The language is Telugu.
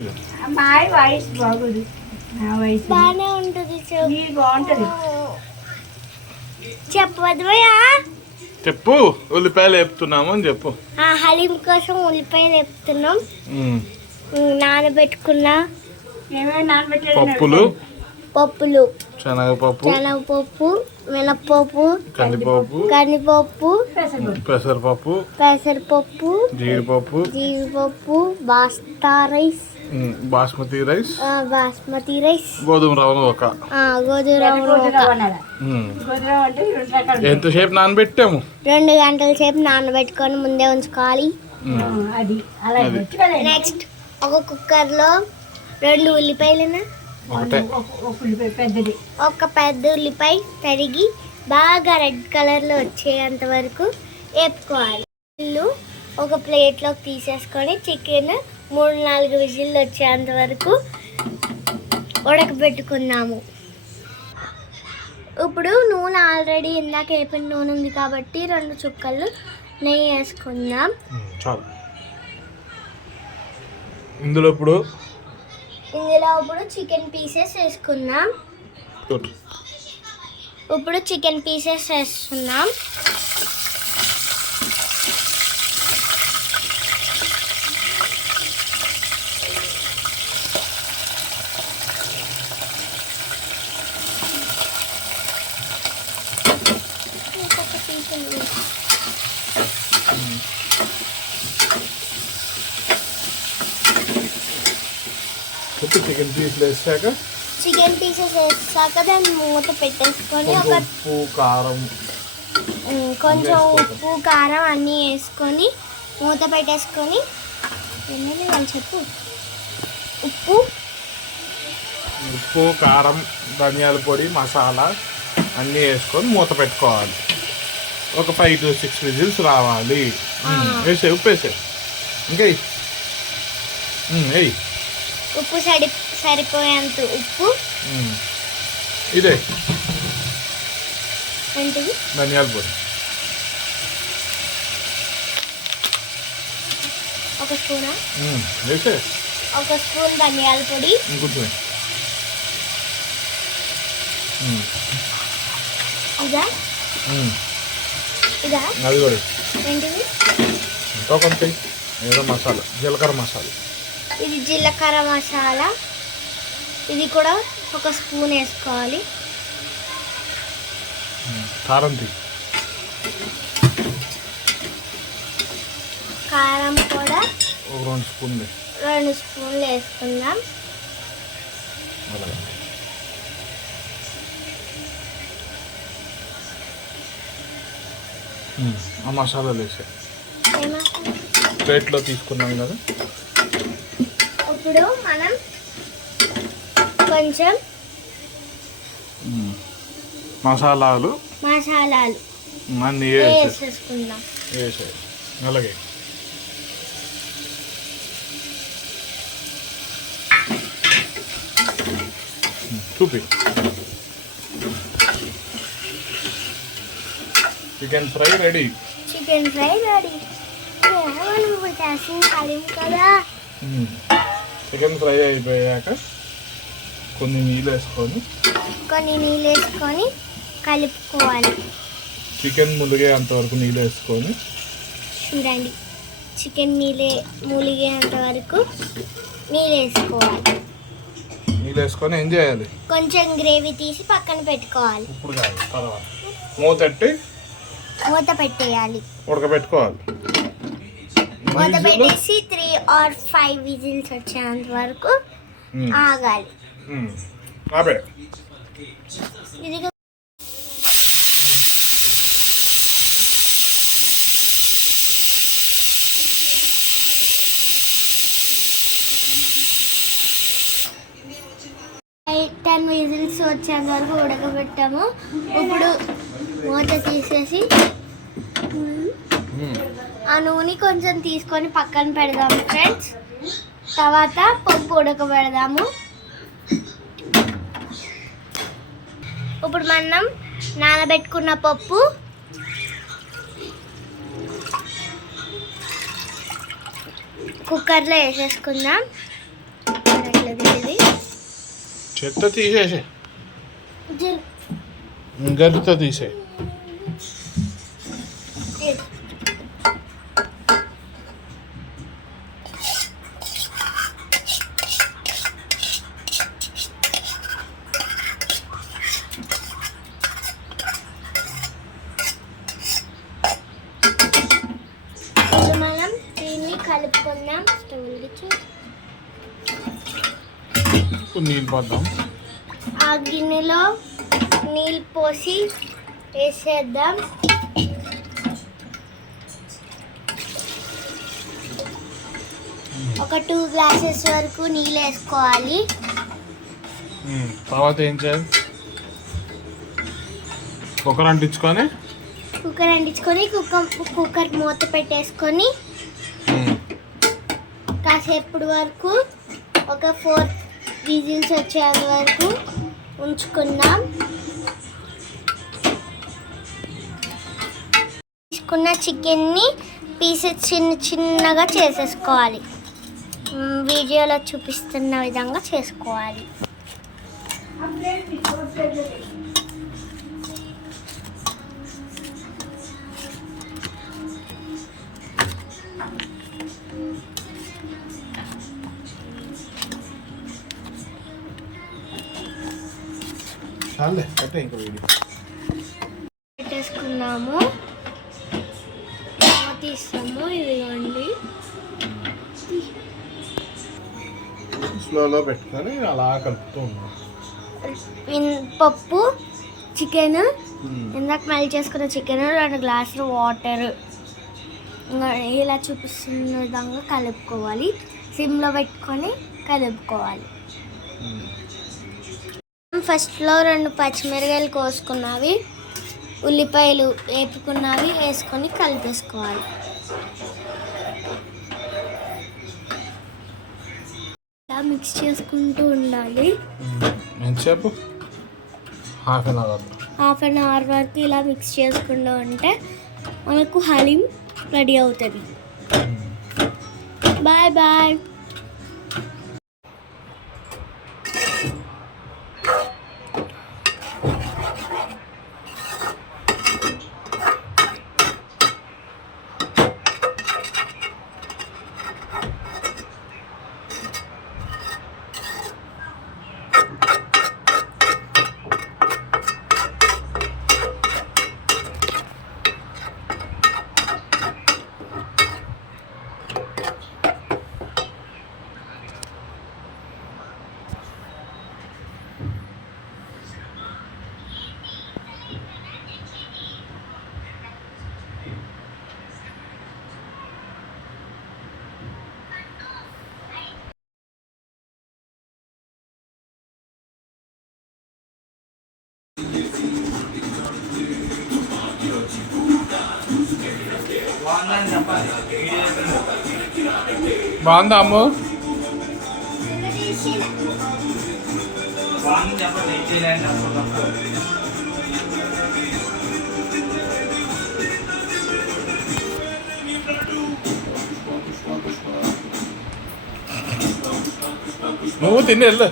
అమ్మాయి వాయిస్ బాగుంది. నా వాయిస్ బాగానే ఉంటుంది. బాగుంటుంది. చెప్పదు చెప్పు. ఉల్లిపాయలు వేపుతున్నాము అని చెప్పు. హలీం కోసం ఉల్లిపాయలు వేపుతున్నాం. నానబెట్టుకున్న ఏమేమి నానబెట్టారు? పప్పులు శనగపప్పు, మినప్పప్పు, కందిపప్పు, పెసరపప్పు, జీడిపప్పు, బాస్మతి రైస్, గోధుమ రవ్వ ఎంతసేపు నానబెట్టాము? 2 గంటల సేపు నానబెట్టుకొని ముందే ఉంచుకోవాలి. నెక్స్ట్ ఒక కుక్కర్లో 2 ఉల్లిపాయలు, ఒక పెద్ద ఉల్లిపాయ తరిగి బాగా రెడ్ కలర్లో వచ్చేంత వరకు వేపుకోవాలి. ఒక ప్లేట్లోకి తీసేసుకొని చికెన్ 3-4 విజిల్లు వచ్చేంత వరకు ఉడకబెట్టుకున్నాము. ఇప్పుడు నూనె ఆల్రెడీ ఇందాక వేపిన నూనె ఉంది కాబట్టి 2 చుక్కలు నెయ్యి వేసుకుందాం. ఇందులో ఇప్పుడు చికెన్ పీసెస్ వేసుకుందాం. ఇప్పుడు చికెన్ పీసెస్ వేస్తున్నాం. చికెన్ పీసెస్ వేసాక దాన్ని మూత పెట్టేసుకొని కొంచెం ఉప్పు కారం అన్నీ వేసుకొని మూత పెట్టేసుకొని చెప్పు. ఉప్పు కారం ధనియాల పొడి మసాలా అన్నీ వేసుకొని మూత పెట్టుకోవాలి. ఒక 5 to 6 విజిల్స్ రావాలి. వేసే ఉప్పు వేసే ఇంకా ఉప్పు సరిపోయేంత ఉప్పు. ఇదే ఏంటిది? ధనియాల పొడి ఒక స్పూనా? వేసే ఒక స్పూన్ ధనియాల పొడి. ఇదా అది కూడా ఏంటిది? ఇంకా కొంచెం ఏదో మసాలా, జీలకర్ర మసాలా. ఇది జీలకర్ర మసాలా. ఇది కూడా ఒక స్పూన్ వేసుకోవాలి. కారం కూడా 2 స్పూన్లు వేసుకుందాం. ఆ మసాలాలు వేసే ప్లేట్లో తీసుకున్నాం కదా. ఇప్పుడు మనం కొంచెం మసాలాలు అన్నీ వేసేసుకుందాం. వేసే అలాగే చూపి. Chicken fry ready. మనం ఇప్పుడు చేసిన హలీం కదా. చికెన్ ఫ్రై అయిపోయాక కొన్ని నీళ్ళు వేసుకొని కలుపుకోవాలి. చికెన్ ములిగే అంతవరకు నీళ్ళు వేసుకొని చూడండి. చికెన్ ములిగేంత వరకు నీళ్ళు వేసుకొని ఏం చేయాలి? కొంచెం గ్రేవీ తీసి పక్కన పెట్టుకోవాలి. ఇప్పుడు కాదు, తర్వాత మూత పెట్టేయాలి. ఉడకబెట్టుకోవాలి. మూత పెట్టేసి 3 or 5 విజిల్స్ వచ్చేంత వరకు ఆగాలి. ఇది 10 విజిల్స్ వచ్చేంత వరకు ఉడకబెట్టాము. ఇప్పుడు మూత తీసేసి ఆ నూనె కొంచెం తీసుకొని పక్కన పెడదాము ఫ్రెండ్స్. తర్వాత పప్పు ఉడకబెడదాము. ఇప్పుడు మనం నానబెట్టుకున్న పప్పు కుక్కర్లో వేసేసుకుందాం. రావట్లేదు ఇది. చెత్త తీసేసే, గరితో తీసే. మనం దీన్ని కలుపుకుందాం. స్టవ్ వెలిగించి నీళ్ళు పోద్దాం. ఆ గిన్నెలో నీళ్ళు పోసి వేసేద్దాం. ఒక 2 గ్లాసెస్ వరకు నీళ్ళు వేసుకోవాలి. తర్వాత ఏం చేయాలి? కుక్కర్ అంటించుకొని కుక్కర్ మూత పెట్టేసుకొని కాసేపు వరకు ఒక 4 విజిల్స్ వచ్చేంత వరకు ఉంచుకుందాం. తీసుకున్న చికెన్ని పీసెస్ చిన్నగా చేసేసుకోవాలి. వీడియోలో చూపిస్తున్న విధంగా చేసుకోవాలి. పెట్టేసుకున్నాము. తీస్తాము. ఇదిగోండి. స్లోలో పెట్టుకొని అలా కలుపుతూ ఉన్నాం. పప్పు, చికెన్, ఇందాక మెల్ట్ చేసుకున్న చికెన్, 2 గ్లాసులు వాటర్ ఇలా చూపిస్తున్న విధంగా కలుపుకోవాలి. సిమ్లో పెట్టుకొని కలుపుకోవాలి. ఫస్ట్లో 2 పచ్చిమిరకాయలు కోసుకున్నవి, ఉల్లిపాయలు వేపుకున్నవి వేసుకొని కలిపేసుకోవాలి. ఇలా మిక్స్ చేసుకుంటూ ఉండాలి. ఎంతసేపు? హాఫ్ అన్ అవర్ వరకు ఇలా మిక్స్ చేసుకుంటూ ఉంటే మనకు హలీం రెడీ అవుతుంది. Bye bye. బాగుందా అమ్ము? నువ్వు తిని వెళ్ళు.